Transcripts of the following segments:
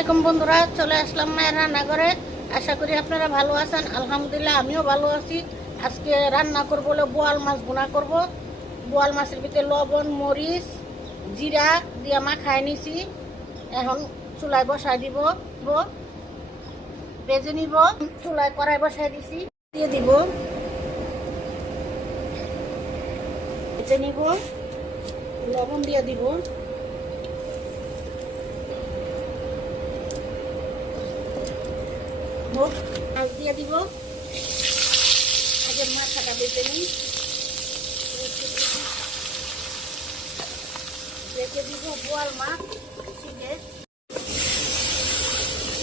আলাইকুম বন্ধুরা, চলে আসলাম মায়ের রান্নাঘরে। আশা করি আপনারা ভালো আছেন। আলহামদুলিল্লাহ আমিও ভালো আছি। আজকে রান্না করব হলো বোয়াল মাছ ভুনা করব। বোয়াল মাছের ভিতরে লবণ, মরিচ, জিরা দিয়ে মাখায় নিছি। এখন চুলায় বসাই দিব, ভেজে নিব। চুলায় কড়াই বসাই দিছি, দিয়ে দিব, ভেজে নিব, লবণ দিয়ে দিব, মাছ দিয়ে দিব। আগে মাথাটা বেটে নিই, রেখে দিব বোয়াল মাছ ছিঁড়ে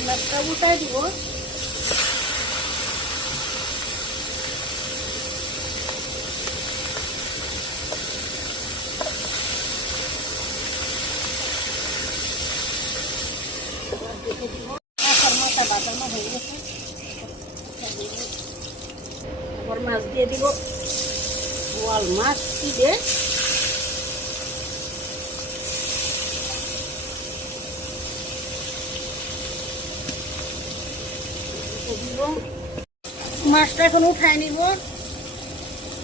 মাছটা উঠাই দিব। রেখে দিব। মাথার মাথা বাঁধানো হয়ে গেছে, আবার মাছ দিয়ে দিব, বোয়াল মাছ ছিঁড়ে দিব। মাছটা এখন উঠাই নিব,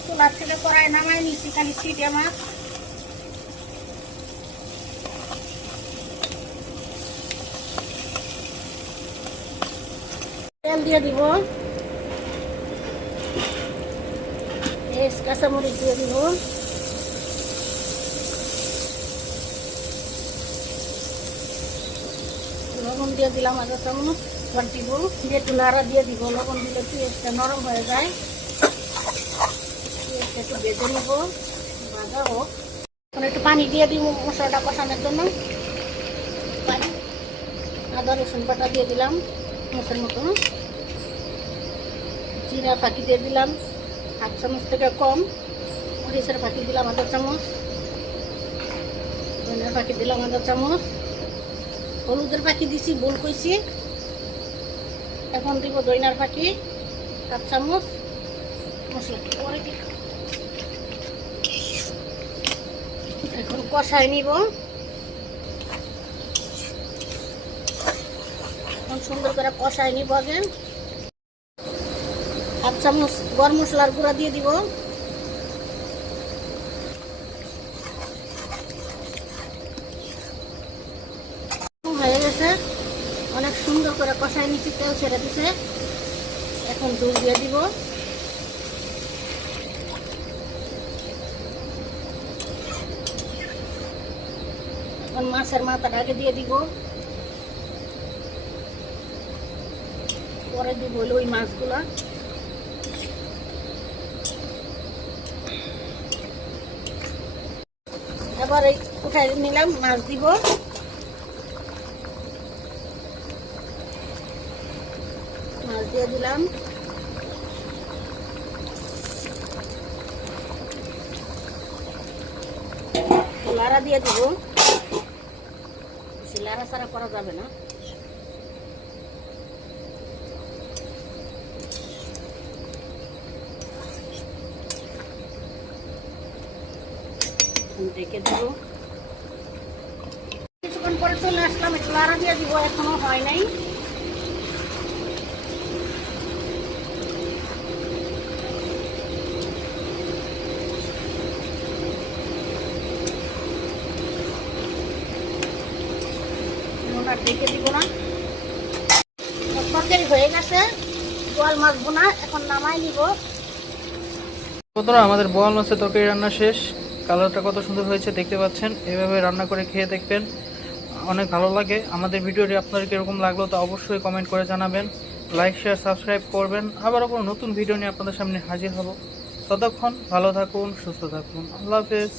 চুলার থেকে কড়াই নামাই নিচ্ছি, খালি ছিটে মাছ। তেল দিয়ে দিব, কাঁচামরিচ দিয়ে দিব, লবণ দিয়ে দিলাম আধা চামচ, এবার দিব দিয়ে একটু নাড়া দিয়ে দিব। লবণ দিলে পেঁয়াজটা নরম হয়ে যায়। পেঁয়াজটা একটু ভেজে নিব, ভাজা হোক। এখন একটু পানি দিয়ে দিব মশলাটা কষানোর জন্য। পানি, আদা রসুন বাটা দিয়ে দিলাম মাছের মতো, জিরা ফাঁকি দিয়ে দিলাম 1/2 চামচ থেকে কম, মরিচের ফাঁকি দিলাম আধা চামচ, ধনিয়ার ফাঁকি দিলাম আধা চামচ, হলুদের ফাঁকি দিছি, ভুল কইছি। এখন দিব ধনিয়ার ফাঁকি 1/2 চামচ, মশলা পরে দিব। এখন কষাই নিব, এখন সুন্দর করে কষাই নিব। আগে 1/2 চামচ গরম মশলার গুঁড়া দিয়ে দিব, হয়ে গেছে। অনেক সুন্দর করে কষাই নিচ্ছি, তেল ছেড়ে দিছে। এখন দুধ দিয়ে দিব, এখন মাছের মাথাটা আগে দিয়ে দিব, পরে দিব ওই মাছগুলা। এবার এই উঠাই নিলাম, মাছ দিব, মাছ দিয়ে দিলাম, লাড়া দিয়ে দিব। বেশি লাড়া ছাড়া করা যাবে না। ঢেকে দিব, কিছুক্ষণ পরে চলে আসলাম, একটু লাড়া দিয়ে দিব, এখনো হয় নাই। ঢেকে দিব না। তরকারি হয়ে গেছে, বোয়াল মাছ ভুনা। এখন নামাই নিব। বন্ধুরা, আমাদের বোয়াল মাছের তরকারি রান্না শেষ। কালারটা কত সুন্দর হয়েছে দেখতে পাচ্ছেন। এভাবে রান্না করে খেয়ে দেখবেন, অনেক ভালো লাগে। আমাদের ভিডিওটি আপনাদের কীরকম লাগলো তা অবশ্যই কমেন্ট করে জানাবেন। লাইক, শেয়ার, সাবস্ক্রাইব করবেন। আবারও কোনো নতুন ভিডিও নিয়ে আপনাদের সামনে হাজির হব। ততক্ষণ ভালো থাকুন, সুস্থ থাকুন। আল্লাহ হাফেজ।